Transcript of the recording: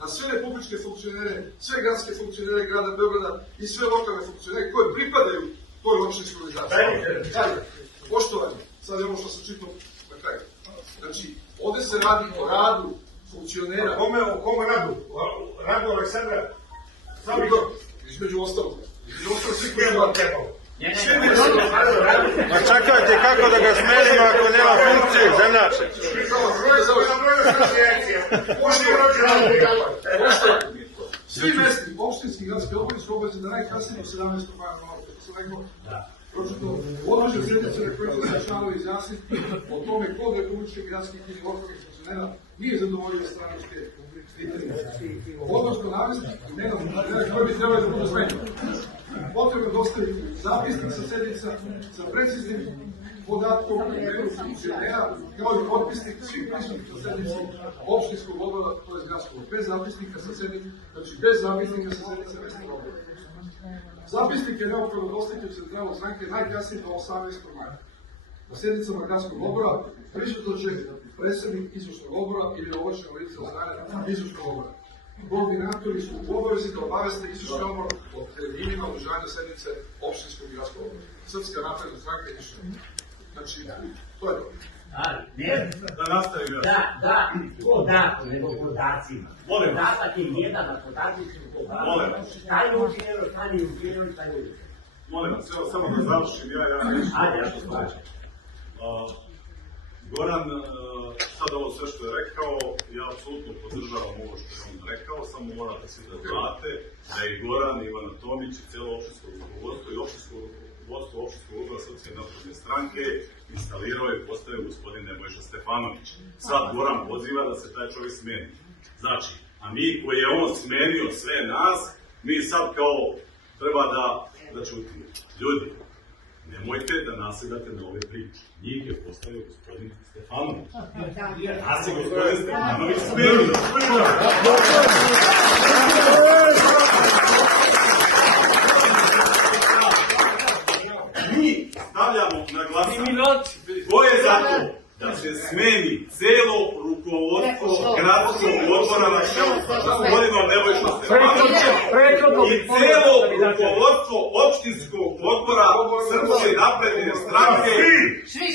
na sve republičke funkcionere, sve gradske funkcionere grada Beograda i sve lokalne funkcionere koji pripadaju toj opštinskoj organizaciji. Dalje, poštovani, sad je ovo što sam čitao na kraju. Znači, ovde se radi o radu funkcionera. O kome radu? Radu Aleksandra? Između ostalog. Između ostalog svi koji su radu. Ma čekajte, kako da ga smenimo ako nema funkcije, zemljače? Svi mesti, opštinski i gradski odbori su obavezni da najkasnije 17. maja, kako sam rekao, pročito, odložen sjednice na koje se sačinalo izjasniti o tome kod republičkih gradskih i lokalnih funkcionera nije zadovoljio stranačke kriterije. Odnosno navesti imena funkcionera koji bi trebali da budu smenjeni. Potrebno dostaviti zapisnik sa sednica sa preciznim podatkom o imenu funkcionera, kao i potpisnik svih prisutnih na sednici opštinskog odbora, to je gradskog, bez zapisnika sa sednice, znači bez zapisnika sa sednice mesnog odbora. Zapisnik je neophodno dostaviti u centralu stranke najkasnije do 18. maja. Na sednicama gradskog odbora prisutnoće predsednik izvršnog odbora ili ovlašćeno lice od strane izvršnog odbora. Koordinatori su u obavezi da obaveste izvršni odbor o terminima održanja sednice opštinskog i gradskog odbora. Srpska napredna stranka i ništa. Znači, to je to. Da nastavim još. Da, podatak, nego podacima. Podatak je jedan, a podatak su podacima. Šta je učinjeno, šta je učinjeno, šta je učinjeno. Molim vas, samo da završim ja nešto. Ajde, ja što slažem. Goran, sad ovo sve što je rekao, ja apsolutno podržavam ovo što je on rekao, samo morate svi da znate da i Goran, Ivana Tomić i cijelo opštinsko rukovodstvo i opštinsko rukovodstvo opštinskog odbora Srpske napredne stranke instalirao i postavio gospodin Nebojša Stefanović. Sad Goran poziva da se taj čovjek smeni. Znači, a mi koji je on smenio sve nas, mi sad kao treba da čutimo. Ljudi, nemojte da nasedate na ove priče. Njih je postavio gospodin Stefanović. A se gospodin Stefanović smenio. Mi stavljamo na glasanje. Ko je za to da se smeni celo rukovodstvo gradskog odbora na čelu sa gospodinom Nebojšom Stefanovićem i celo rukovodstvo opštinskog odbora Srpske napredne stranke. Svi!